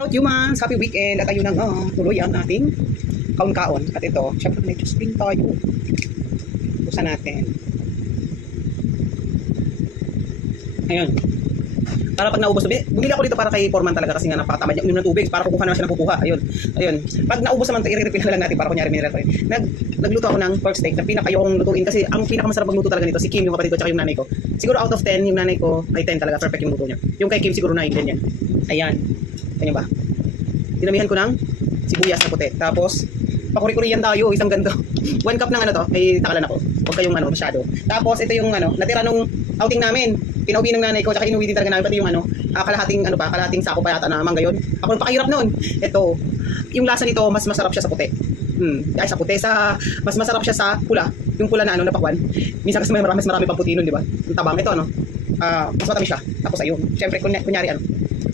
Out humans, happy weekend at ayun na nga, tuloy ang ating kaon-kaon. At ito, syempre may spring tayo. Busan natin. Ayun. Para pag naubos, bumili ako dito para kay Foreman talaga kasi nga napakatamad niya uminom ng tubig para kukuha naman siya ng kukuha. Ayun. Ayun. Pag naubos naman, i-refill na lang natin para kunyari mineral pa rin. Nagluto ako ng pork steak na pinakayokong lutuin kasi ang pinakamasarap magluto talaga nito si Kim, yung kapatid ko, tsaka yung nanay ko. Siguro out of 10, yung nanay ko ay 10 talaga. Perfect yung luto niya. Yung kay Kim siguro 9 din yan. Ayan. Ganyan ba? Dinamihan ko ng sibuyas na puti. Tapos, pakuri-kuriyan tayo, isang ganto. 1 cup ng ano to, may takalan ako. Huwag kayong masyado. Tapos, ito yung natira nung outing namin. Pinauwi ng nanay ko, tsaka inuwi din talaga namin, pati yung kalahating sako pa yata na mangga yun. Ako napakahirap noon. Ito, yung lasa nito, mas masarap siya sa puti. Ay, sa puti, mas masarap siya sa pula. Yung pula na na pakwan. Minsan kasi mas marami pang puti nun, di ba? Yung tabang, ito mas matamis siya. Tapos ayun, syempre, kunyari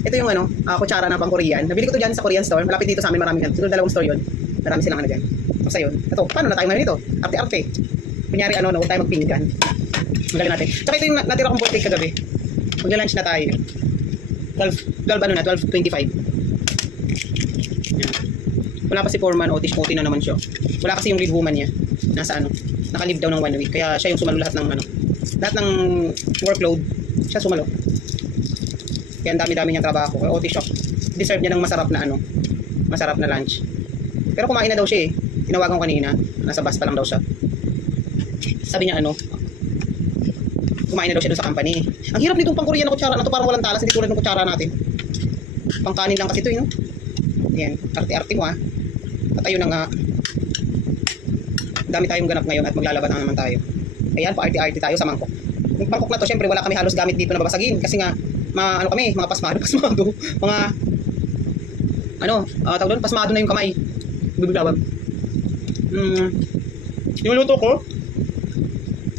ito yung kutsara na pang Korean. Nabili ko to dyan sa Korean store. Malapit dito sa amin, maraming siguro 2 store yun. Marami silang dyan. Tapos ayun, ito, paano na tayo ngayon ito? Arte-arte. Kunyari huwag tayo magpinggan. Magaling natin. Tsaka ito yung natira kong birthday kagabi. Magla-lunch na tayo. 12:25. Wala pa si Foreman, OT na naman siya. Wala kasi yung lead woman niya. Nasa naka-leave daw ng 1 week. Kaya siya yung sumalo lahat ng workload. Siya sumalo. Kaya ang dami-dami niyang trabaho. Kaya OT shop. Deserve niya ng masarap na lunch. Pero kumain na daw siya eh. Tinawagan ko kanina. Nasa bus pa lang daw siya. Sabi niya kumain na daw siya doon sa company. Ang hirap nitong pang Korean na kutsara na to, parang walang talas, hindi tulad ng kutsara natin. Pangkanin lang kasi ito, no? Yan, arte-arte mo At ayun na nga. Dami tayong ganap ngayon at maglalabatan naman tayo. Ayan, pa-arte-arte tayo sa mangkok. Yung mangkok na to, syempre wala kami halos gamit dito na babasagin kasi nga mga pasmado, mga tawag doon, pasmado na yung kamay. Bibiglawan. Yung luto ko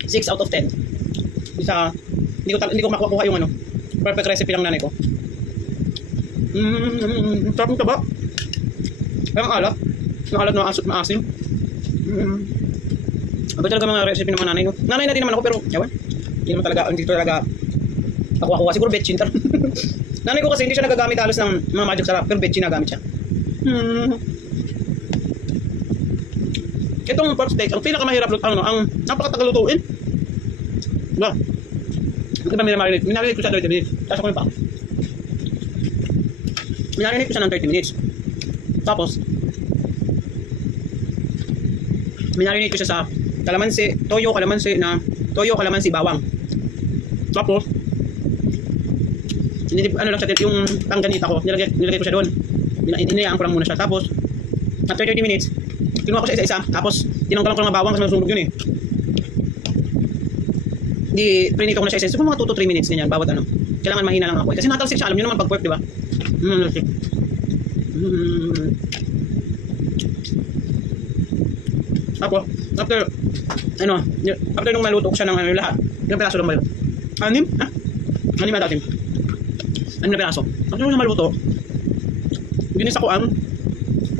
6 out of 10. Hindi ko makuha yung perfect recipe ng nanay ko. Sarap ng taba. Parang alat. Ang alat na maasim. Aba talaga mga recipe ng mga nanay, no? Nanay na din naman ako pero yawan. Hindi talaga ako siguro betchin. Nanay ko kasi hindi siya nagagamit halos ng mga magic sarap pero betchin nagamit siya. Itong pork steak, ang pinakamahirap ang napakatagal lutuin. Diba? Diba minarinate ko siya 30 minutes. Tapos ako yung pa. Minarinate ko siya ng 30 minutes. Tapos minarinate ko siya sa toyo, kalamansi, bawang. Tapos lang siya, yung tangganita ko, nilagay ko siya doon. Inayaan ko lang muna siya. Tapos after 30 minutes, kinuha ko siya isa-isa. Tapos tinanggalan ko lang ang bawang kasi masunog yun eh. Di prinito ko na siya isa. Siguro mga 2 to 3 minutes ganyan bawat Kailangan mahina lang ako kasi natalsik siya. Alam niyo naman pag pork, di ba? Tapos after nung maluto ko siya ng lahat. Ilang piraso lang ba yun? 6? 6 na dating. 6 na piraso. After nung maluto, ginisa ko ang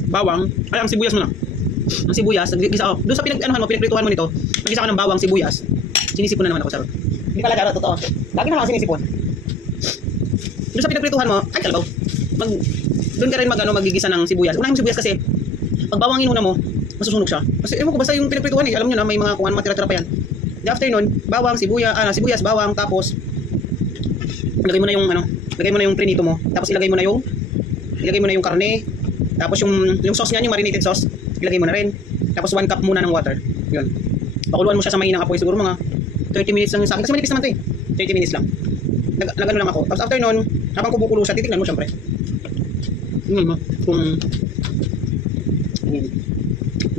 bawang, ang sibuyas muna. Ang sibuyas, nagigisa ako. Doon sa pinagprituhan mo nito, nagisa ko ng bawang, sibuyas. Sinisipon na naman ako, charot. Hindi pala gano'n, totoo. Lagi naman ako sinisipon. Doon sa pinagprituhan mo, ay kalabaw. Doon ka rin magigisa ng sibuyas. Unahin mo sibuyas kasi, pag bawang inuna mo, masusunog siya. Kasi ewan ko, basta yung pinagprituhan alam nyo na, may mga matira-tira pa yan. The after nun, bawang, sibuyas, bawang, tapos, lagay mo na yung prinito mo. Tapos ilagay mo na yung karne. Tapos yung sauce niyan, yung marinated sauce, ilagay mo na rin. Tapos 1 cup muna ng water. Yun. Pakuluan mo siya sa mahinang apoy, siguro mga 30 minutes lang yung sa akin. Kasi manipis naman ito eh. 30 minutes lang. Nagano lang ako. Tapos after nun, habang kumukulo siya, titignan mo syempre. Hindi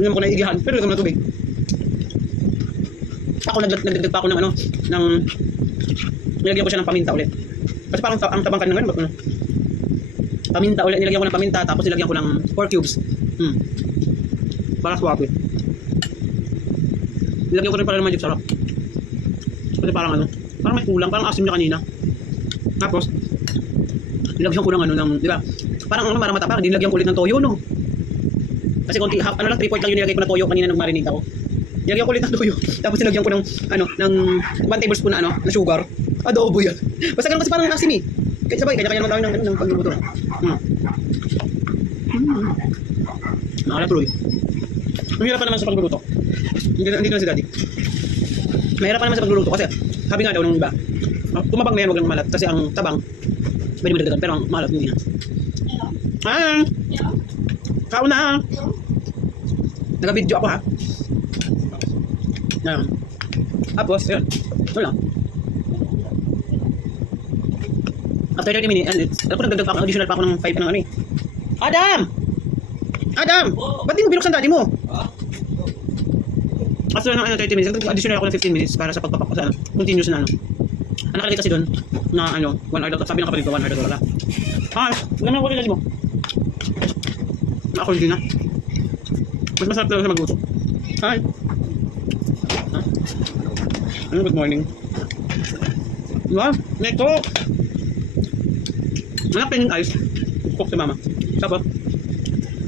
mo ko naiigihan. Pero nagam na tubig. Ako nagdagdag pa ako nilagyan ko siya ng paminta ulit. Kasi parang ang tabang kanina ngayon. Paminta ulit. Nilagyan ko ng paminta. Tapos nilagyan ko ng 4 cubes. Para suwabe. Nilagyan ko rin para ng magic sarap. Kasi parang parang may kulang, parang asim niya kanina. Tapos nilagyan ko ng di ba? Parang matapa, nilagyan ko ulit ng toyo, no? Kasi konti, 3/4 lang yung nilagay ko na toyo kanina nung marinate ako. Nilagyan ko ulit ng toyo. Tapos nilagyan ko ng 1 tablespoon na sugar. Adobo yan. Basta ganun kasi parang asim eh. Kaya sabay, kanya-kanya naman tayo ng pagluluto. Nakakatuloy. Ang hirap pa naman sa pagluluto. Hindi na si Daddy. Mahirap pa naman sa pagluluto kasi sabi nga daw ng iba, tumabang na yan, huwag lang malat. Kasi ang tabang, pwede mo dagdagan, pero ang malat hindi na. Ah! Kauna ha! Nag-video ako ha. Yan. Tapos, yun. Ito lang. After 30 minutes, alam ko nagdagdag pa ako, additional pa ako ng 5 ng ano eh. Adam! Adam! Ba't di mo binuksan daddy mo? After ng 30 minutes, additional ako ng 15 minutes para sa pagpapak sa ano, continuous na ano. Ang nakalagay kasi doon na ano, 1 hour daw. Sabi ng kapatid ko, 1 hour daw talaga. Ah, ganun ako rin daddy mo. Ako hindi na. Mas masarap talaga sa magluto. Hi! Ano, good morning. Wow, may cook! Anak pa yung ice. Cook si mama. Tapos,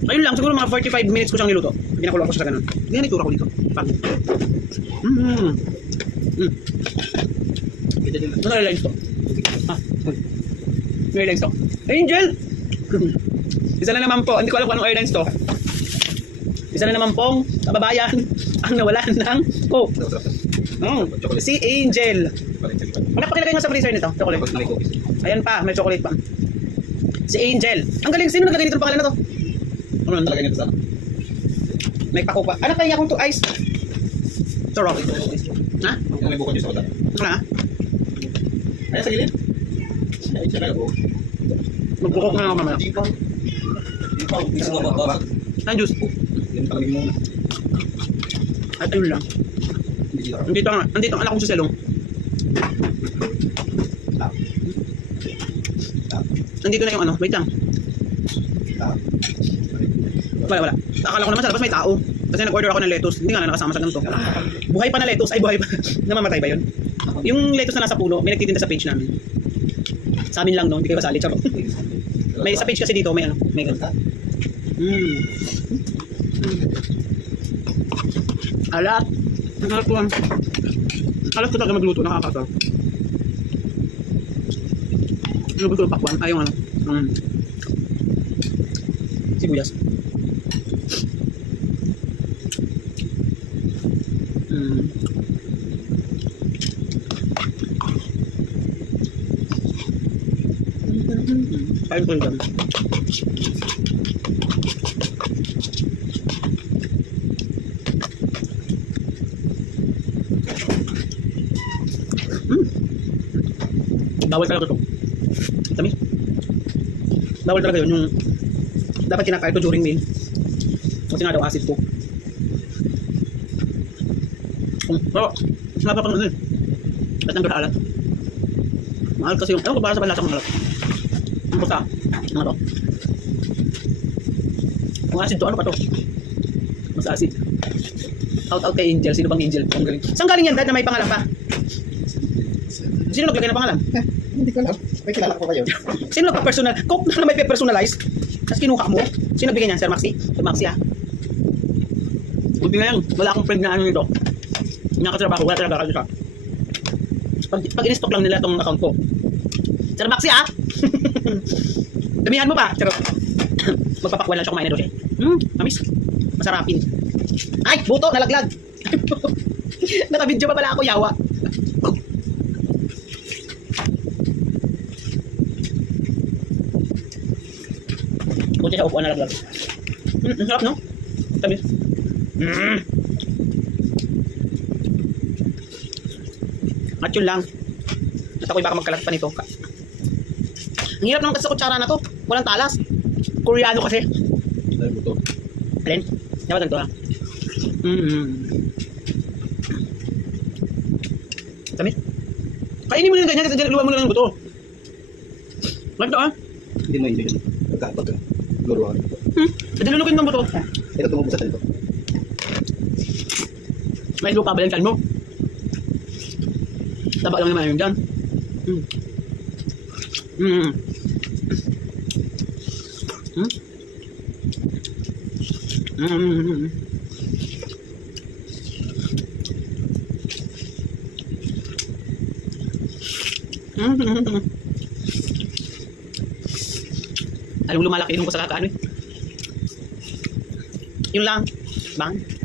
ayun lang, siguro mga 45 minutes ko siyang niluto. Pinakulo ko siya sa ganun. Ganyan itura ko dito. Pag. Ano airlines to? Ano airlines to? Angel! Isa na naman po, hindi ko alam kung anong airlines to. Isa na naman pong kababayan ang nawalan ng coke. Si Angel. Ano pa kilagay nga sa freezer nito? Chocolate. Ayan pa, may chocolate pa. Si Angel. Ang galing, sino naglagay dito ng pangalan na to? Ano nang talagay nito sa ano? May pako pa. Ano kaya akong to ice? Ito rock. Ha? May bukod yung sa kota. Ano na? Ayan sa gilid. Ay, siya na po. Magbukok na lang ako mamaya. Di pa. Di pa. Bababa. Ang juice. Yan palagay mo. At ayun lang. Andito ang anak kong si Selong. Nandito na yung ano, wait lang. Wala. Akala ko naman sa labas may tao. Kasi nag-order ako ng lettuce. Hindi nga na nakasama sa ganito. Buhay pa na lettuce. Ay, buhay pa. Namamatay ba yun? Yung lettuce na nasa puno, may nagtitinda sa page namin. Sa amin lang, no? Hindi kayo kasali. Charot. May sa page kasi dito, may ano, may ganito. Alat. Alat ko lang. Alat ko talaga magluto. Nakakasal. Lubos ko yung pakwan. Ay, yung ano. Sibuyas. Kain ko yung bawal talaga ito. Tamis. Bawal talaga yun. Yung dapat kinakain ito during meal. Kasi nga daw acid to. Pero, napapang ano yun. At ang alat. Maalat kasi yung, ewan ko ba sa balasang maalat. Ang pusa. Ano to? Ang acid to, ano pa to? Mas acid. Out kay Angel. Sino bang Angel? Ang galing. Saan galing yan, Dad, na may pangalan pa? Sino naglagay ng pangalan? Hindi ko alam. May kilala ko ba yun? Sino nagpa-personal? Coke na may personalize. Tapos kinuha mo. Sino bigyan niyan? Sir Maxi? Sir Maxi ah. Buti nga yan. Wala akong friend na ano nito. Nakatrabaho. Wala talaga kasi siya. Pag in-stock lang nila itong account ko. Sir Maxi ah. Damihan mo pa. Pero magpapakwan lang siya kumain na doon siya. Mamis. Masarapin. Ay! Buto! Nalaglag! Nakabidyo pa pala ako. Yawa. Buti sa upuan na laglag. Ang sarap, no? Tamis. At yun lang. At ako'y baka magkalat pa nito. Ang hirap naman kasi sa kutsara na to. Walang talas. Koreano kasi. Dahil buto. Alin? Dapat ganito ha. Tamis. Kainin mo na ganyan kasi luwa mo na lang ng buto. Ganito ha. Hindi mo enjoy yun. Pagka. Luruan. Dilunukin mo ang buto. Ito tumubos sa dito. May lupa ba yan kan mo? Taba lang naman yun dyan. Alam lumalaki yung ko sa kakaano eh. Yun lang. Bang.